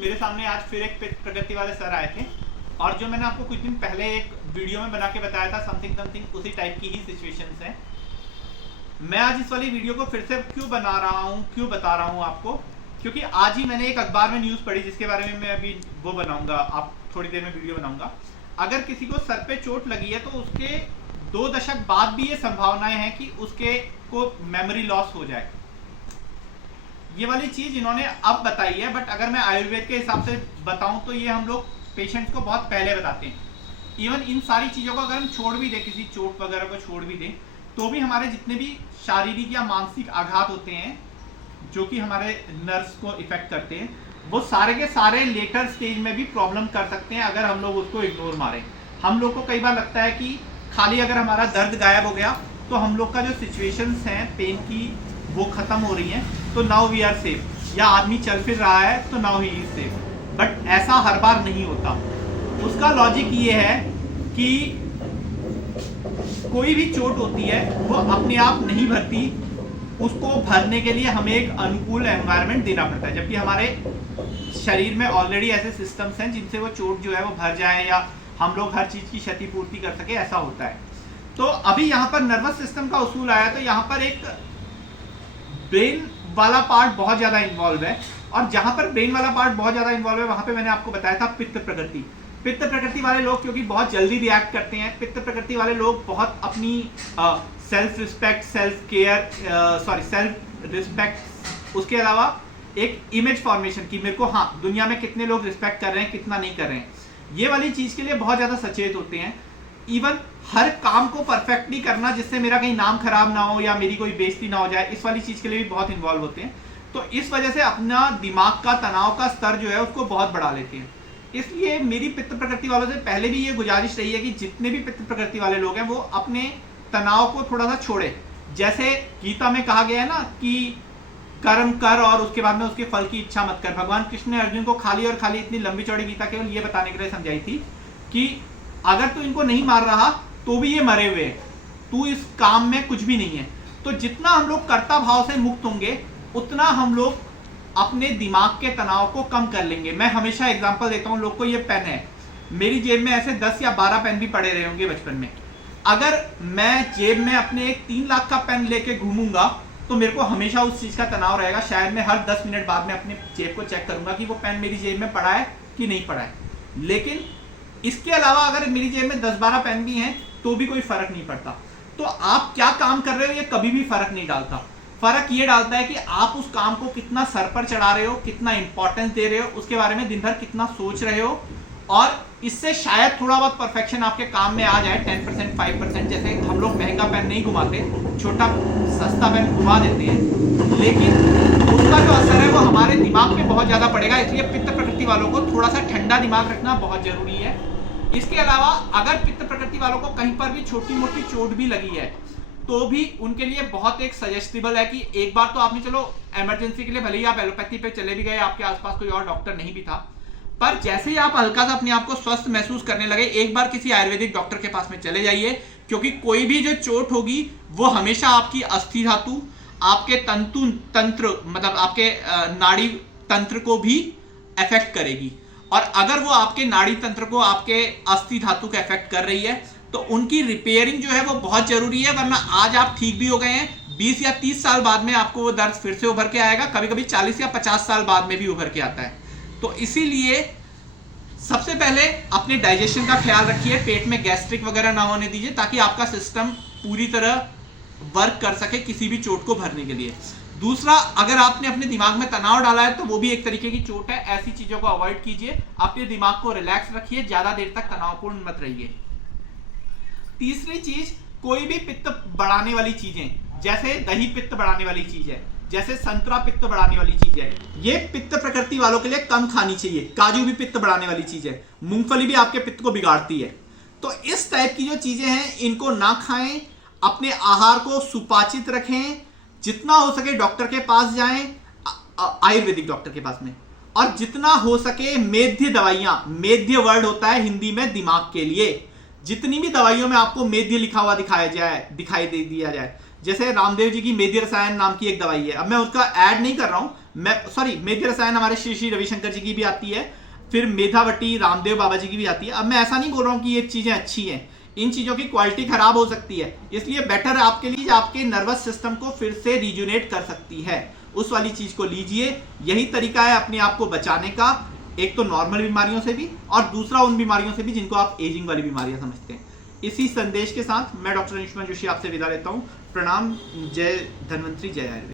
मेरे सामने आज फिर एक प्रगति वाले सर आए थे और जो मैंने आपको कुछ दिन पहले एक वीडियो में बना के बताया था समथिंग उसी टाइप की ही सिचुएशंस हैं। मैं आज इस वाली वीडियो को फिर से क्यों बता रहा हूँ आपको, क्योंकि आज ही मैंने एक अखबार में न्यूज़ पढ़ी जिसके बारे में मैं अभी वो बनाऊंगा, आप थोड़ी देर में वीडियो बनाऊंगा। अगर किसी को सर पे चोट लगी है तो उसके 2 दशक बाद भी ये संभावनाएं हैं कि उसके को मेमोरी लॉस हो जाए। ये वाली चीज इन्होंने अब बताई है, बट अगर मैं आयुर्वेद के हिसाब से बताऊं तो ये हम लोग पेशेंट्स को बहुत पहले बताते हैं। इवन इन सारी चीजों को अगर हम छोड़ भी दें, किसी चोट वगैरह को छोड़ भी दें, तो भी हमारे जितने भी शारीरिक या मानसिक आघात होते हैं जो कि हमारे नर्व्स को इफेक्ट करते हैं, वो सारे के सारे लेटर स्टेज में भी प्रॉब्लम कर सकते हैं अगर हम लोग उसको इग्नोर मारें। हम लोग को कई बार लगता है कि खाली अगर हमारा दर्द गायब हो गया तो हम लोग का जो सिचुएशंस हैं पेन की वो खत्म हो रही हैं, तो नाउ वी आर सेफ, या आदमी चल फिर रहा है तो now he is safe. But ऐसा हर बार नहीं होता। उसका लॉजिक ये है कि कोई भी चोट होती है वो अपने आप नहीं भरती, उसको भरने के लिए हमें एक अनुकूल एनवायरनमेंट देना पड़ता है, जबकि हमारे शरीर में ऑलरेडी ऐसे सिस्टम्स हैं जिनसे वो चोट जो है वो भर जाए या हम लोग हर चीज की क्षतिपूर्ति कर सके, ऐसा होता है। तो अभी यहाँ पर नर्वस सिस्टम का उसूल आया, तो यहाँ पर एक ब्रेन वाला पार्ट बहुत ज्यादा इन्वॉल्व है, और जहां पर ब्रेन वाला पार्ट बहुत ज्यादा इन्वॉल्व है वहां पे मैंने आपको बताया था पित्त प्रकृति वाले लोग क्योंकि बहुत जल्दी रिएक्ट करते हैं। पित्त प्रकृति वाले लोग बहुत अपनी सेल्फ रिस्पेक्ट, सेल्फ रिस्पेक्ट, उसके अलावा एक इमेज फॉर्मेशन की मेरे को दुनिया में कितने लोग रिस्पेक्ट कर रहे हैं, कितना नहीं कर रहे हैं, ये वाली चीज के लिए बहुत ज्यादा सचेत होते हैं। इवन हर काम को परफेक्टली करना जिससे मेरा कहीं नाम खराब ना हो या मेरी कोई बेइज्जती ना हो जाए, इस वाली चीज के लिए भी बहुत इन्वॉल्व होते हैं। तो इस वजह से अपना दिमाग का तनाव का स्तर जो है उसको बहुत बढ़ा लेते हैं। इसलिए मेरी पित्त प्रकृति वालों से पहले भी ये गुजारिश रही है कि जितने भी पित्त प्रकृति वाले लोग हैं वो अपने तनाव को थोड़ा सा छोड़े। जैसे गीता में कहा गया है ना कि कर्म कर और उसके बाद में उसके फल की इच्छा मत कर। भगवान कृष्ण ने अर्जुन को खाली और खाली इतनी लंबी चौड़ी गीता केवल ये बताने के लिए समझाई थी कि अगर तू इनको नहीं मार रहा तो भी ये मरे हुए हैं, तू इस काम में कुछ भी नहीं है। तो जितना हम लोग कर्ता भाव से मुक्त होंगे उतना हम लोग अपने दिमाग के तनाव को कम कर लेंगे। मैं हमेशा एग्जांपल देता हूं लोग को, ये पेन है, मेरी जेब में ऐसे 10 या 12 पेन भी पड़े रहे होंगे बचपन में। अगर मैं जेब में अपने एक 3 लाख का पेन लेके घूमूंगा तो मेरे को हमेशा उस चीज का तनाव रहेगा। शायद मैं हर 10 मिनट बाद में अपने जेब को चेक करूंगा कि वो पेन मेरी जेब में पड़ा है कि नहीं पड़ा है। लेकिन इसके अलावा अगर मेरी जेब में 10-12 पेन भी हैं तो भी कोई फर्क नहीं पड़ता। तो आप क्या काम कर रहे हो ये कभी भी फर्क नहीं डालता। फर्क ये डालता है कि आप उस काम को कितना सर पर चढ़ा रहे हो, कितना इंपॉर्टेंस दे रहे हो, उसके बारे में दिन भर कितना सोच रहे हो, और इससे शायद थोड़ा बहुत परफेक्शन आपके काम में आ जाए, 10%, 5%। जैसे हम लोग महंगा पेन नहीं घुमाते, छोटा सस्ता पेन घुमा देते हैं, लेकिन उसका जो असर है वो हमारे दिमाग पे बहुत ज्यादा पड़ेगा। इसलिए पित्त प्रकृति वालों को थोड़ा सा ठंडा दिमाग रखना बहुत जरूरी है। इसके अलावा अगर पित्त प्रकृति वालों को कहीं पर भी छोटी मोटी चोट भी लगी है तो भी उनके लिए बहुत एक सजेस्टेबल है कि एक बार तो आपने चलो इमरजेंसी के लिए भले ही आप एलोपैथी पे चले भी गए, आपके आसपास कोई और डॉक्टर नहीं भी था, पर जैसे ही आप हल्का सा अपने आप को स्वस्थ महसूस करने लगे एक बार किसी आयुर्वेदिक डॉक्टर के पास में चले जाइए, क्योंकि कोई भी जो चोट होगी वो हमेशा आपकी अस्थि धातु, आपके तंत्र मतलब आपके नाड़ी तंत्र को भी अफेक्ट करेगी। और अगर वो आपके नाड़ी तंत्र को, आपके अस्थि धातु को अफेक्ट कर रही है तो उनकी रिपेयरिंग जो है वो बहुत जरूरी है, वरना आज आप ठीक भी हो गए हैं 20 या 30 साल बाद में आपको वो दर्द फिर से उभर के आएगा, कभी कभी 40 या 50 साल बाद में भी उभर के आता है। तो इसीलिए सबसे पहले अपने डाइजेशन का ख्याल रखिए, पेट में गैस्ट्रिक वगैरह ना होने दीजिए ताकि आपका सिस्टम पूरी तरह वर्क कर सके किसी भी चोट को भरने के लिए। दूसरा, अगर आपने अपने दिमाग में तनाव डाला है तो वो भी एक तरीके की चोट है, ऐसी चीजों को अवॉइड कीजिए, अपने दिमाग को रिलैक्स रखिए, ज्यादा देर तक तनावपूर्ण मत रहिए। तीसरी चीज, कोई भी पित्त बढ़ाने वाली चीजें, जैसे दही पित्त बढ़ाने वाली चीज है, जैसे संतरा पित्त बढ़ाने वाली चीज है, ये पित्त प्रकृति वालों के लिए कम खानी चाहिए। काजू भी पित्त बढ़ाने वाली चीज है, मूंगफली भी आपके पित्त को बिगाड़ती है। तो इस टाइप की जो चीजें हैं इनको ना खाएं, अपने आहार को सुपाचित रखें, जितना हो सके डॉक्टर के पास जाएं, आयुर्वेदिक डॉक्टर के पास में, और जितना हो सके मेध्य दवाइयां, मेध्य वर्ड होता है हिंदी में दिमाग के लिए, जितनी भी दवाइयों में आपको मेध्य लिखा हुआ दिखाई दिया जाए, जैसे रामदेव जी की मेधी रसायन नाम की एक दवाई है, अब मैं उसका ऐड नहीं कर रहा हूं, मैं सॉरी, मेधी रसायन हमारे श्री श्री रविशंकर जी की भी आती है, फिर मेधावटी रामदेव बाबा जी की भी आती है। अब मैं ऐसा नहीं बोल रहा हूं कि ये चीजें अच्छी हैं, इन चीजों की क्वालिटी खराब हो सकती है, इसलिए बेटर है आपके लिए आपके नर्वस सिस्टम को फिर से रिजुनेट कर सकती है, उस वाली चीज को लीजिए। यही तरीका है अपने आप को बचाने का, एक तो नॉर्मल बीमारियों से भी और दूसरा उन बीमारियों से भी जिनको आप एजिंग वाली बीमारियां समझते हैं। इसी संदेश के साथ मैं डॉक्टर अंशुमान जोशी आपसे विदा लेता हूं। प्रणाम। जय धन्वंतरी, जय आयुर्वेद।